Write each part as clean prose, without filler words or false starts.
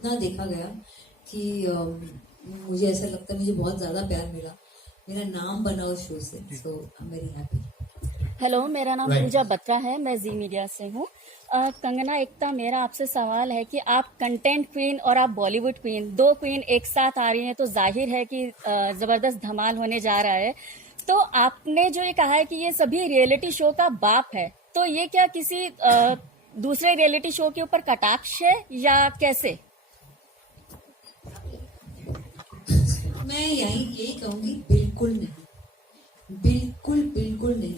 इतना देखा गया कि मुझे ऐसा लगता है मुझे बहुत ज़्यादा प्यार मिला, मेरा नाम बना उस शो से, so I am very happy. Hello, मेरा नाम पूजा बत्रा है, मैं जी मीडिया से हूँ। कंगना एकता, मेरा आपसे सवाल है कि आप कंटेंट क्वीन और आप बॉलीवुड क्वीन, दो क्वीन एक साथ आ रही हैं तो जाहिर है कि जबरदस्त धमाल होने जा रहा है। तो आपने जो ये कहा है कि ये सभी रियलिटी शो का बाप है, तो ये क्या किसी दूसरे रियलिटी शो के ऊपर कटाक्ष है या कैसे? मैं यही कहूँगी, बिल्कुल नहीं, बिल्कुल बिल्कुल नहीं।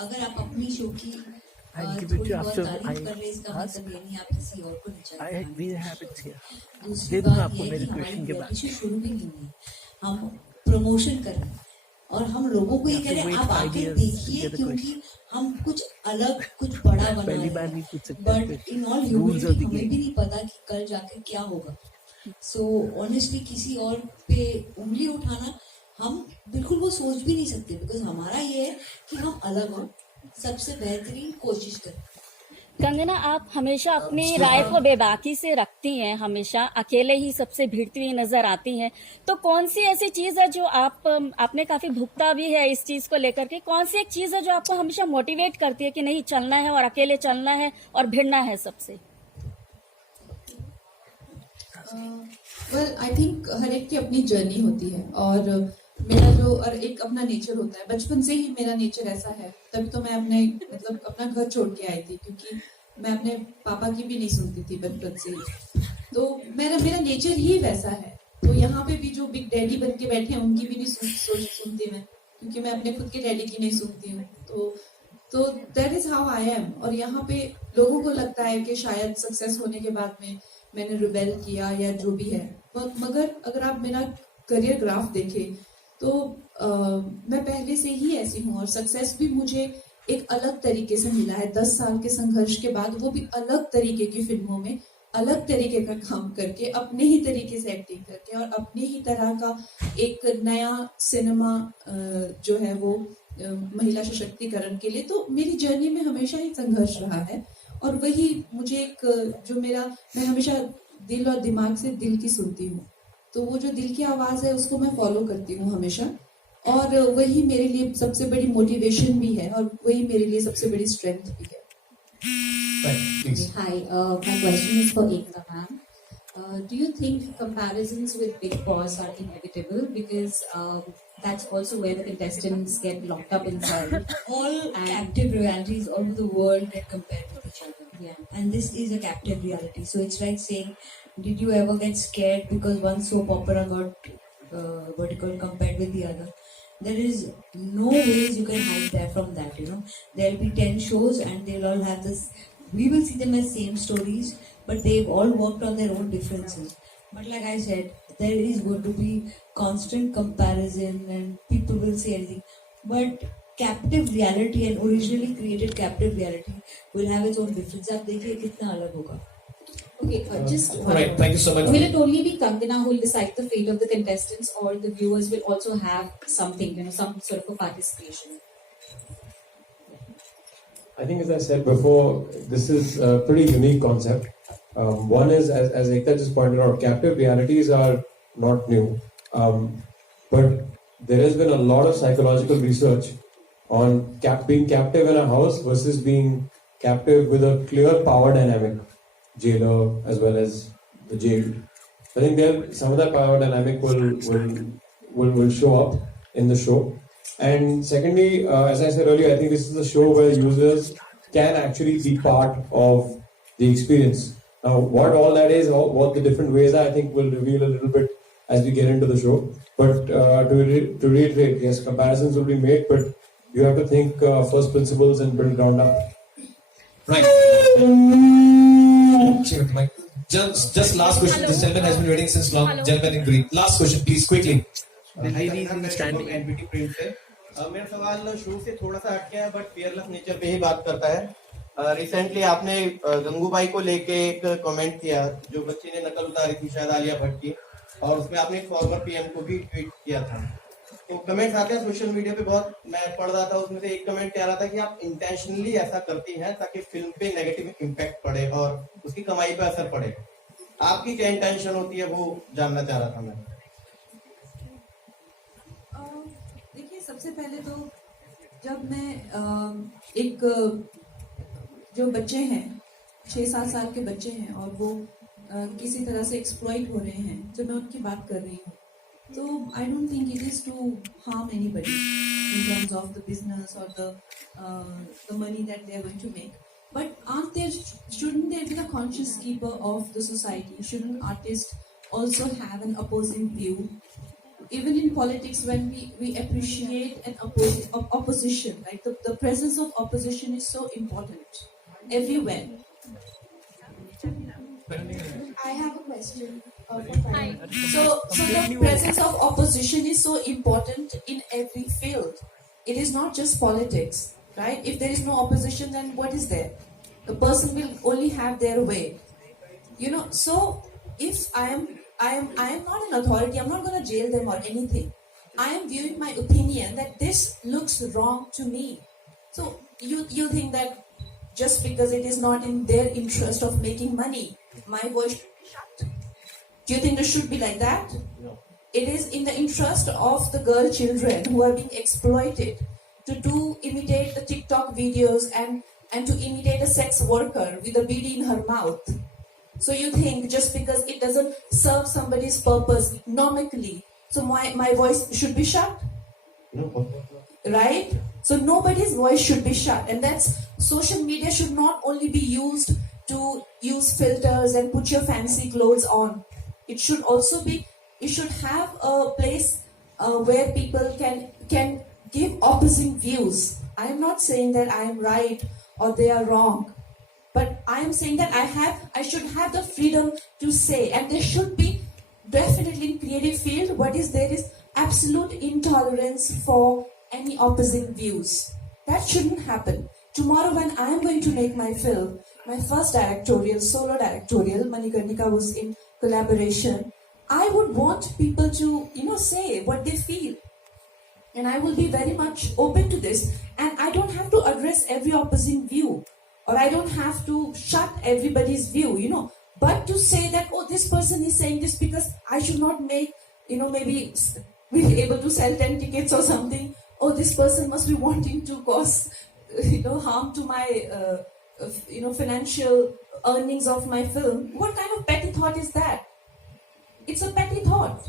अगर आप अपनी शो की थोड़ी बहुत तारीफ कर रहे, इसका मतलब ये नहीं आप किसी और को नीचा। दूसरी बात ये है कि हमारी रियलिटी शो शुरू भी नहीं हुई, हम प्रमोशन कर रहे हैं और हम लोगों को ये कह रहे हैं आप आके देखिए, क्योंकि हम कुछ अलग कुछ बड़ा बना रहे हैं। बट इन ऑल ह्यूमिलिटी हमें भी नहीं पता कि कल जाके क्या होगा। सो ऑनेस्टली किसी और पे उंगली उठाना हम बिल्कुल वो सोच भी नहीं सकते, बिकॉज हमारा ये है कि हम अलग हों, सबसे बेहतरीन कोशिश करें। कंगना, आप हमेशा अपनी राय को बेबाकी से रखती हैं, हमेशा अकेले ही सबसे भिड़ती हुई नजर आती हैं। तो कौन सी ऐसी चीज है जो आपने काफी भुगता भी है इस चीज को लेकर के, कौन सी एक चीज है जो आपको हमेशा मोटिवेट करती है कि नहीं चलना है और अकेले चलना है और भिड़ना है सबसे? वेल आई थिंक हर एक की अपनी जर्नी होती है और मेरा जो और एक अपना नेचर होता है, बचपन से ही मेरा नेचर ऐसा है। तभी तो मैं अपना घर छोड़ के आई थी, क्योंकि मैं अपने पापा की भी नहीं सुनती थी बचपन से ही। तो मेरा नेचर ही वैसा है। तो यहाँ पे भी जो बिग डैडी बन के बैठे हैं उनकी भी नहीं सुनती मैं, क्योंकि मैं अपने खुद के डैडी की नहीं सुनती हूँ। तो that is how I am. और यहाँ पे लोगों को लगता है कि शायद सक्सेस होने के बाद में मैंने रिबेल किया या जो भी है, मगर अगर आप मेरा करियर ग्राफ देखें तो मैं पहले से ही ऐसी हूँ और सक्सेस भी मुझे एक अलग तरीके से मिला है। 10 साल के संघर्ष के बाद, वो भी अलग तरीके की फिल्मों में अलग तरीके का काम करके, अपने ही तरीके से एक्टिंग करके और अपने ही तरह का एक नया सिनेमा जो है वो महिला सशक्तिकरण के लिए। तो मेरी जर्नी में हमेशा ही संघर्ष रहा है और वही मुझे एक जो मैं हमेशा दिल और दिमाग से दिल की सुनती हूँ, तो वो जो दिल की आवाज है उसको मैं फॉलो करती हूँ हमेशा, और वही मेरे लिए सबसे बड़ी मोटिवेशन भी है और वही मेरे लिए सबसे बड़ी स्ट्रेंथ भी है। Hi, my question is for Ekta ma'am. Do you think comparisons with Big Boss are inevitable, because that's also where the contestants get locked up inside? All captive realities all over the world get compared with each other. Yeah, and this is a captive reality. So it's like saying, did you ever get scared because one soap opera got compared with the other? There is no ways you can hide that from that. There'll be 10 shows and they'll all have this. We will see them as same stories, but they've all worked on their own differences. But like I said, there is going to be constant comparison and people will say anything. But captive reality and originally created captive reality will have its own difference. आप देखिए कितना अलग होगा. Okay, just one. Right, thank you so much. Will it only be Kangana who will decide the fate of the contestants, or the viewers will also have something, some sort of a participation? I think, as I said before, this is a pretty unique concept. One is, as Ekta just pointed out, captive realities are not new. But there has been a lot of psychological research on being captive in a house versus being captive with a clear power dynamic, jailer as well as the jailed. I think some of that power dynamic will show up in the show. And secondly, as I said earlier, I think this is a show where users can actually be part of the experience. Now, what all that is, what the different ways are, I think we'll reveal a little bit as we get into the show. But to reiterate, yes, comparisons will be made, but you have to think first principles and build ground up. Right. Just last question. This gentleman has been waiting since long. Gentleman in green. Last question, please, quickly. NBT print से मेरा सवाल show से थोड़ा सा हट गया, but fearless nature पे ही बात करता है। रिसेंटली आपने गंगूबाई को लेके एक कमेंट किया, जो बच्ची ने नकल उतारी थी शायद आलिया भट्ट की, और उसमें आपने एक फॉर्मर पीएम को भी ट्वीट किया था। तो कमेंट्स आते हैं सोशल मीडिया पे बहुत, मैं पढ़ रहा था, उसमें से एक कमेंट कह रहा था कि आप इंटेंशनली ऐसा करती हैं ताकि फिल्म पे नेगेटिव इम्पैक्ट पड़े और उसकी कमाई पे असर पड़े। आपकी क्या इंटेंशन होती है वो जानना चाह रहा था मैं। देखिए, सबसे पहले तो जब मैं एक जो बच्चे हैं 6-7 साल के बच्चे हैं और वो किसी तरह से एक्सप्लॉइट हो रहे हैं, जब मैं उनकी बात कर रही हूँ, तो I don't think it is to harm anybody in terms of the business or the money that they are going to make. But shouldn't they be the conscious keeper of the society? Shouldn't artists also have an opposing view? Even in politics, when we appreciate an opposition, right? The presence of opposition is so important everywhere. I have a question. So the presence of opposition is so important in every field. It is not just politics, right? If there is no opposition, then what is there? The person will only have their way. So if I am not an authority, I'm not going to jail them or anything. I am viewing my opinion that this looks wrong to me. So you think that just because it is not in their interest of making money, my voice should be shut? Do you think it should be like that? No. It is in the interest of the girl children who are being exploited to imitate the TikTok videos and to imitate a sex worker with a bead in her mouth. So you think just because it doesn't serve somebody's purpose economically, so my voice should be shut? No. Right? So nobody's voice should be shut. And that's, social media should not only be used to use filters and put your fancy clothes on. It should also be, it should have a place where people can give opposing views. I am not saying that I am right or they are wrong, but I am saying that I should have the freedom to say, and there should be definitely in creative field, there is absolute intolerance for any opposing views. That shouldn't happen. Tomorrow when I am going to make my film, my first directorial, solo directorial, Manikarnika was in collaboration, I would want people to, say what they feel. And I will be very much open to this. And I don't have to address every opposing view. Or I don't have to shut everybody's view, But to say that, oh, this person is saying this because I should not make, maybe be able to sell 10 tickets or something. Oh, this person must be wanting to cause, harm to my, financial earnings of my film. What kind of petty thought is that? It's a petty thought,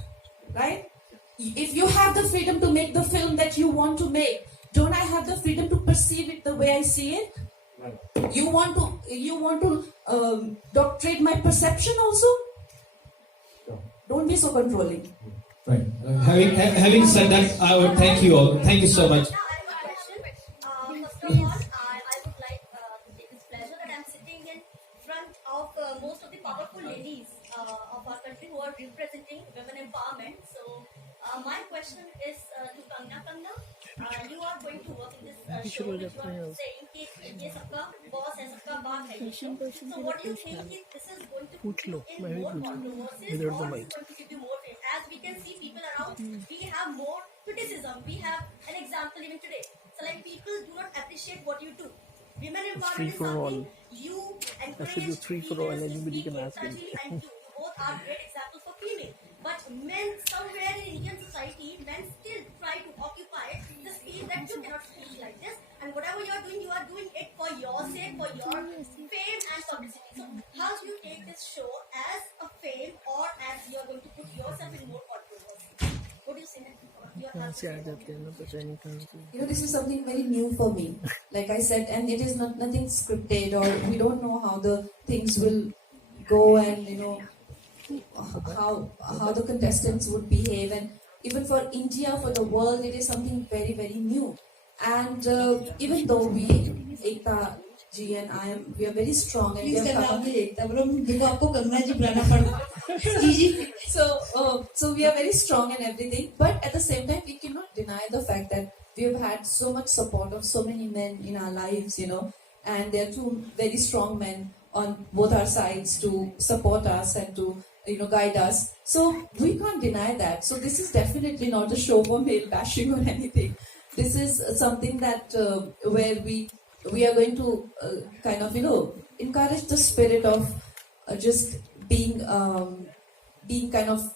right? If you have the freedom to make the film that you want to make, don't I have the freedom to perceive it the way I see it? Right. You want to doctorate my perception also? No. Don't be so controlling. Right. Having said that, I would thank you all. Thank you so much. Now I have a question. First of all, I would like to take this pleasure that I'm sitting in front of most of the powerful ladies of our country who are representing women empowerment. So my question is to Kangna. You are going to work in this show which you are saying कि ये सबका boss है, सबका बाप है ये show. So what do you think कि this is going to put you in more controversies or is going to give you more fame? As we can see people around, we have more criticism. We have an example even today. So like people do not appreciate what you do. Women empowerment is something you encourage females to speak in. Tajili and you both are great examples for female. But men, somewhere in Indian society, men still try to occupy the space that you cannot speak like this. And whatever you are doing it for your sake, for your fame and publicity. So how do you take this show as a fame or as you are going to put yourself in more controversy? What do you say? This is something very new for me. Like I said, and it is nothing scripted, or we don't know how the things will go, and how the contestants would behave, and even for India, for the world, it is something very, very new. And even though we, Ekta ji and we are very strong, and so we are very strong and everything. But at the same time, we cannot deny the fact that we have had so much support of so many men in our lives, and there are two very strong men on both our sides to support us and to guide us. So we can't deny that. So this is definitely not a show for male bashing or anything. This is something that where we are going to kind of encourage the spirit of just being kind of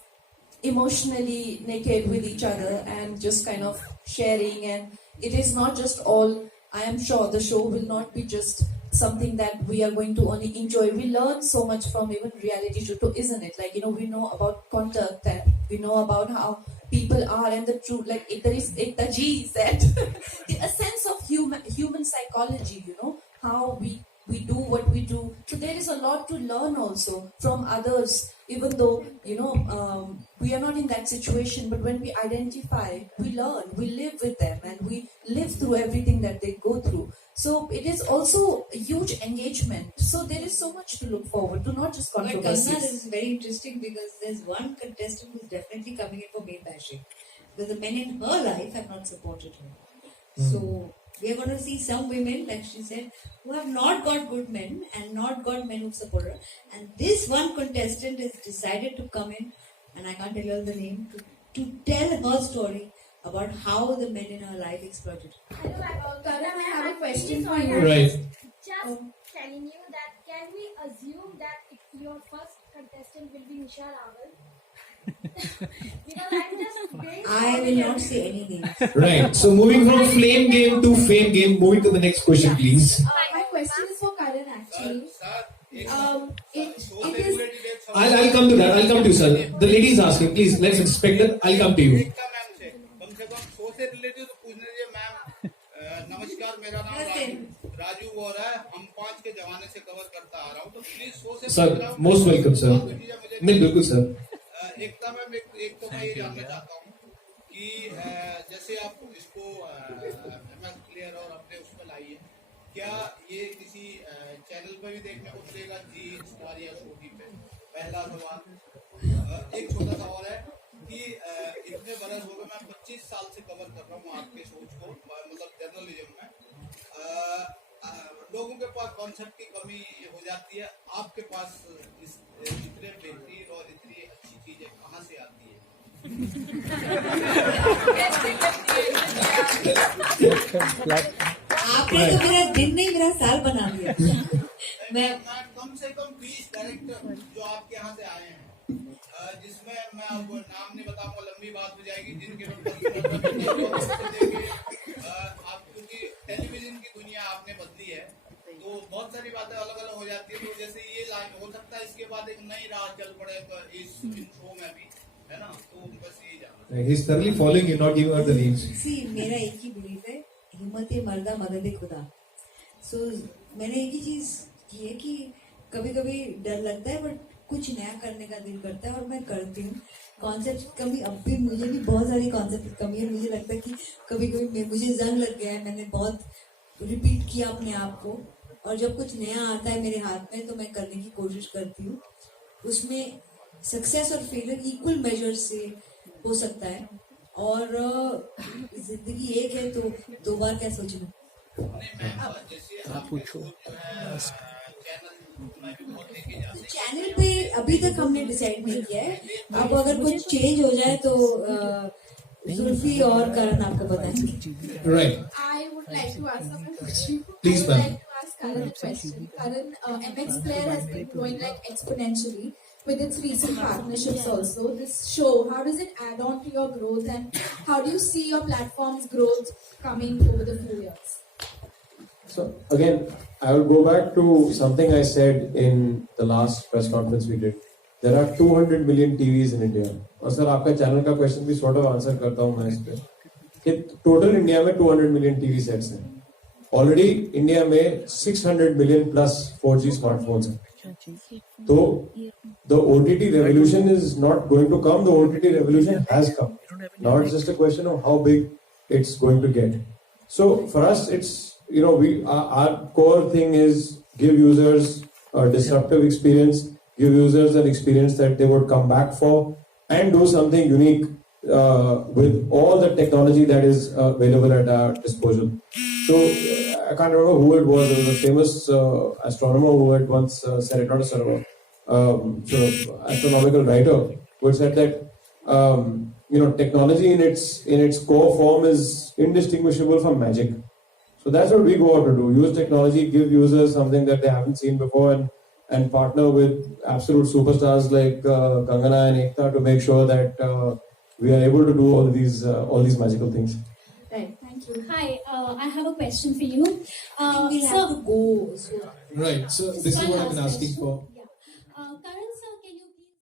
emotionally naked with each other and just kind of sharing. And it is not just all, I am sure the show will not be just something that we are going to only enjoy. We learn so much from even reality show too, isn't it? Like, we know about contact, and we know about how people are and the truth. Like, there is Ekta Ji said, a sense of human psychology, how we do what we do. So there is a lot to learn also from others, even though, we are not in that situation. But when we identify, we learn, we live with them, and we live through everything that they go through. So it is also a huge engagement. So there is so much to look forward to, not just controversies. But Kanna, this is very interesting because there's one contestant who's definitely coming in for male bashing. Because the men in her life have not supported her. So we are going to see some women, like she said, who have not got good men and not got men who support her. And this one contestant has decided to come in, and I can't tell you the name, to tell her story about how the men in her life exploited her. Hello, Karan, I have a question for you. Right. Just telling you that can we assume that your first contestant will be Nisha Rawal? Because I'm just I will not say any names. Right. So moving from flame game to fame game, moving to the next question, please. my question is for Karan actually. It is. I'll come to that. I'll come to you, sir. The lady is asking. Please, let's respect her. I'll come to you. नमस्कार, मेरा नाम राजू हो रहा है। हम 5 के जमाने से कवर करता आ रहा हूँ, तो प्लीज शो से सर, मोस्ट वेलकम सर। नहीं, बिल्कुल सर। एकता मैम, एक तो मैं ये जानना चाहता हूँ कि जैसे आप इसको क्लियर और अपने उस पर लाइए, क्या ये किसी चैनल पर भी देखने को मिलेगा, जी स्टार या शोटी पे? पहला सवाल। एक छोटा सवाल है कि इतने बरस हो गए, मैं 25 साल से कवर कर रहा हूँ आपके शोज को, मतलब जर्नलिज्म में। लोगों के पास कॉन्सेप्ट की कमी हो जाती है, आपके पास इतने बेहतरीन और इतनी अच्छी चीजें कहाँ से आती है? आपने तो मेरा दिन नहीं, मेरा साल बना दिया। मैं कम से कम 20 डायरेक्टर जो आपके यहाँ से आए हैं, जिसमें मैं आपको नाम नहीं बताऊंगा, लंबी बात हो जाएगी, जिनके आप, क्योंकि टेलीविजन की दुनिया आपने बदली है, तो बहुत सारी बातें अलग अलग हो जाती है। तो जैसे ये लाइन हो सकता है, इसके बाद एक नई राह चल पड़े इस शो में भी, है ना? तो बस यही जानना। He's thoroughly following you, not giving her the names. See, मेरा एक ही बिलीफ है, हिम्मत मर्दा मदद खुदा। सो मैंने एक ही चीज की है कि कभी कभी डर लगता है, बट कुछ नया करने का दिल करता है और मैं करती हूँ। कॉन्सेप्ट की कमी अब भी, मुझे भी बहुत सारी कॉन्सेप्ट की कमी है। मुझे लगता है कि कभी कभी मुझे जंग लग गया है, मैंने बहुत रिपीट किया अपने आप को, और जब कुछ नया आता है मेरे हाथ में तो मैं करने की कोशिश करती हूँ। उसमें सक्सेस और फेलियर इक्वल मेजर से हो सकता है, और जिंदगी एक है तो 2 बार क्या सोचना। चैनल पे अभी तक हमने डिसाइड नहीं किया है, अब अगर कुछ चेंज हो जाए तो जुल्फी और करण आपको बताएंगे। Right. I would like to ask a question. Please, I would ma'am. like to ask Karan a question. Karan, MX Player has been growing like exponentially with its recent partnerships also. This show, how does it add on to your growth, and how do you see your platform's growth coming over the few years? So again, I will go back to something I said in the last press conference we did. There are 200 million TVs in India. और sir आपका channel का question भी sort of answer करता हूँ मैं इस पे कि टोटल इंडिया में 200 मिलियन टीवी सेट्स हैं. ऑलरेडी इंडिया में 600 मिलियन प्लस 4G स्मार्टफोन्स हैं. तो the OTT revolution is not going to come. The OTT revolution has come. Now it's just a question of how big it's going to get. So for us, it's our core thing is give users a disruptive experience, give users an experience that they would come back for, and do something unique with all the technology that is available at our disposal. So I can't remember who it was. There was a famous astronomer who had once said it, not astronomer, astronomical writer, who had said that technology in its core form is indistinguishable from magic. So that's what we go out to do: use technology, give users something that they haven't seen before, and partner with absolute superstars like Kangana and Ekta to make sure that we are able to do all these magical things. Right. Thank you. Hi, I have a question for you. We'll have to go. So. Right. So this is what I've been asking for.